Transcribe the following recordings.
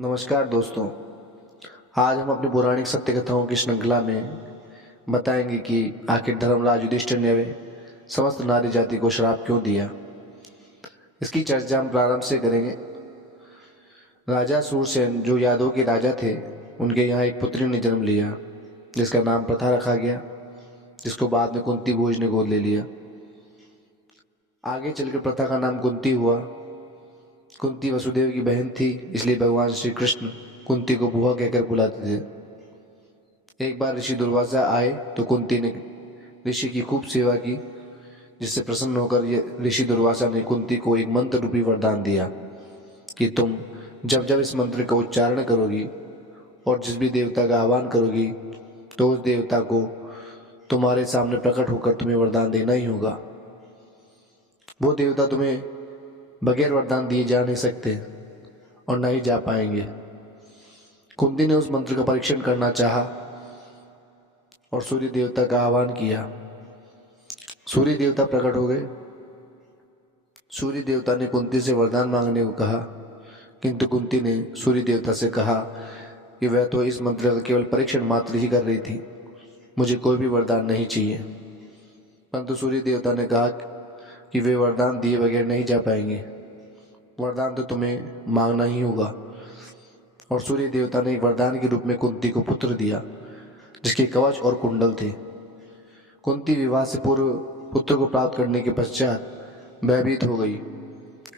नमस्कार दोस्तों। आज हम अपनी पौराणिक सत्य कथाओं की श्रृंखला में बताएंगे कि आखिर धर्मराज युधिष्ठिर ने समस्त नारी जाति को श्राप क्यों दिया। इसकी चर्चा हम प्रारंभ से करेंगे। राजा सूरसेन जो यादवों के राजा थे, उनके यहाँ एक पुत्री ने जन्म लिया जिसका नाम प्रथा रखा गया, जिसको बाद में कुंती भोज ने गोद ले लिया। आगे चलकर प्रथा का नाम कुंती हुआ। कुंती वसुदेव की बहन थी, इसलिए भगवान श्री कृष्ण कुंती को बुआ कहकर बुलाते थे। एक बार ऋषि दुर्वासा आए तो कुंती ने ऋषि की खूब सेवा की, जिससे प्रसन्न होकर ये ऋषि दुर्वासा ने कुंती को एक मंत्र रूपी वरदान दिया कि तुम जब जब इस मंत्र का उच्चारण करोगी और जिस भी देवता का आह्वान करोगी तो उस देवता को तुम्हारे सामने प्रकट होकर तुम्हें वरदान देना ही होगा। वो देवता तुम्हें बगैर वरदान दिए जा नहीं सकते और न ही जा पाएंगे। कुंती ने उस मंत्र का परीक्षण करना चाहा और सूर्य देवता का आह्वान किया। सूर्य देवता प्रकट हो गए। सूर्य देवता ने कुंती से वरदान मांगने को कहा, किंतु कुंती ने सूर्य देवता से कहा कि वह तो इस मंत्र का केवल परीक्षण मात्र ही कर रही थी, मुझे कोई भी वरदान नहीं चाहिए। परंतु सूर्य देवता ने कहा कि वे वरदान दिए बगैर नहीं जा पाएंगे, वरदान तो तुम्हें मांगना ही होगा। और सूर्य देवता ने एक वरदान के रूप में कुंती को पुत्र दिया, जिसके कवच और कुंडल थे। कुंती विवाह से पूर्व पुत्र को प्राप्त करने के पश्चात भयभीत हो गई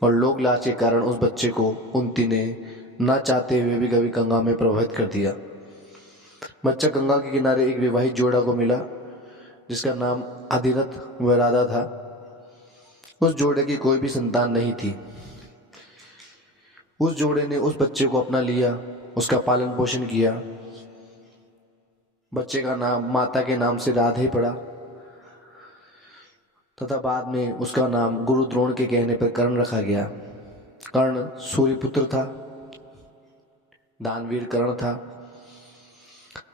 और लोक लाज के कारण उस बच्चे को कुंती ने न चाहते हुए भी कभी गंगा में प्रवाहित कर दिया। बच्चा गंगा के किनारे एक विवाहित जोड़ा को मिला, जिसका नाम अधिरथ व राधा था। उस जोड़े की कोई भी संतान नहीं थी। उस जोड़े ने उस बच्चे को अपना लिया, उसका पालन पोषण किया। बच्चे का नाम माता के नाम से राधे पड़ा तथा बाद में उसका नाम गुरु द्रोण के कहने पर कर्ण रखा गया। कर्ण सूर्यपुत्र था, दानवीर कर्ण था।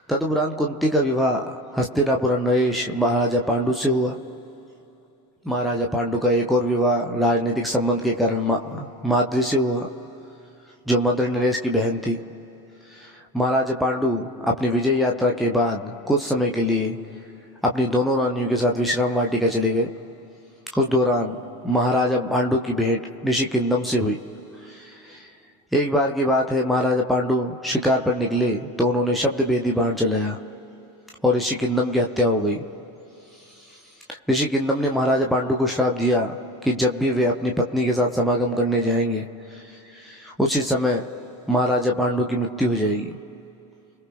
तदुपरांत कुंती का विवाह हस्तिनापुर नरेश महाराजा पांडु से हुआ। महाराजा पांडु का एक और विवाह राजनीतिक संबंध के कारण माद्री से हुआ, जो मद्र नरेश की बहन थी। महाराजा पांडु अपनी विजय यात्रा के बाद कुछ समय के लिए अपनी दोनों रानियों के साथ विश्राम वाटिका चले गए। उस दौरान महाराजा पांडु की भेंट ऋषि किंदम से हुई। एक बार की बात है, महाराजा पांडु शिकार पर निकले तो उन्होंने शब्द भेदी बाण चलाया और ऋषि किंदम की हत्या हो गई। ऋषि किंदम ने महाराजा पांडु को श्राप दिया कि जब भी वे अपनी पत्नी के साथ समागम करने जाएंगे, उसी समय महाराजा पांडु की मृत्यु हो जाएगी।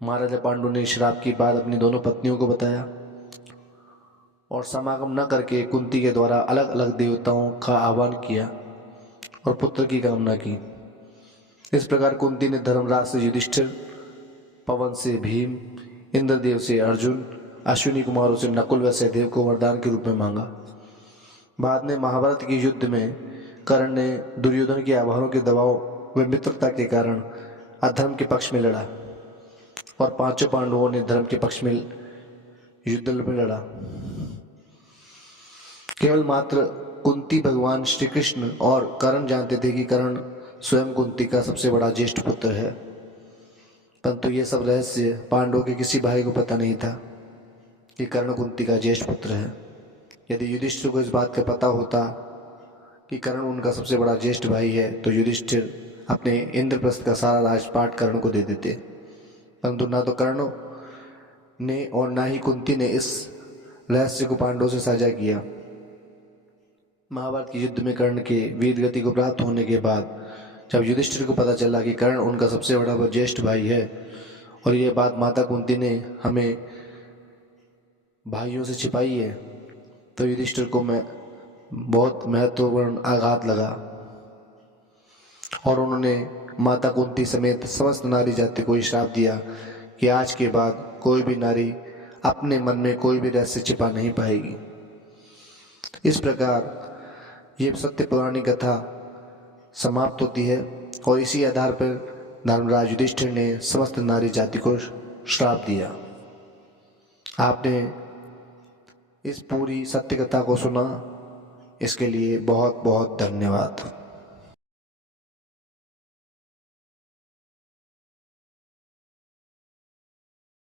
महाराजा पांडु ने श्राप की बात अपनी दोनों पत्नियों को बताया और समागम न करके कुंती के द्वारा अलग अलग देवताओं का आह्वान किया और पुत्र की कामना की। इस प्रकार कुंती ने धर्मराज से युधिष्ठिर, पवन से भीम, इंद्रदेव से अर्जुन, अश्विनी कुमारों से नकुल व सहदेव को वरदान के रूप में मांगा। बाद में महाभारत के युद्ध में कर्ण ने दुर्योधन के आभारों के दबाव व मित्रता के कारण अधर्म के पक्ष में लड़ा और पांचों पांडवों ने धर्म के पक्ष में युद्ध में लड़ा। केवल मात्र कुंती, भगवान श्री कृष्ण और कर्ण जानते थे कि कर्ण स्वयं कुंती का सबसे बड़ा ज्येष्ठ पुत्र है, परंतु यह सब रहस्य पांडवों के किसी भाई को पता नहीं था कि कर्ण कुंती का ज्येष्ठ पुत्र है। यदि युधिष्ठिर को इस बात का पता होता कि कर्ण उनका सबसे बड़ा ज्येष्ठ भाई है तो युधिष्ठिर अपने इंद्रप्रस्थ का सारा राजपाट कर्ण को दे देते, परंतु ना तो कर्ण ने और ना ही कुंती ने इस रहस्य को पांडवों से साझा किया। महाभारत के युद्ध में कर्ण के वीर गति को प्राप्त होने के बाद जब युधिष्ठिर को पता चला कि कर्ण उनका सबसे बड़ा व ज्येष्ठ भाई है और यह बात माता कुंती ने हमें भाइयों से छिपाई है, तो युधिष्ठिर को बहुत महत्वपूर्ण आघात लगा और उन्होंने माता कुंती समेत समस्त नारी जाति को श्राप दिया कि आज के बाद कोई भी नारी अपने मन में कोई भी रहस्य छिपा नहीं पाएगी। इस प्रकार ये सत्य पुरानी कथा समाप्त होती है और इसी आधार पर धर्मराज युधिष्ठिर ने समस्त नारी जाति को श्राप दिया। आपने इस पूरी सत्य कथा को सुना, इसके लिए बहुत बहुत धन्यवाद।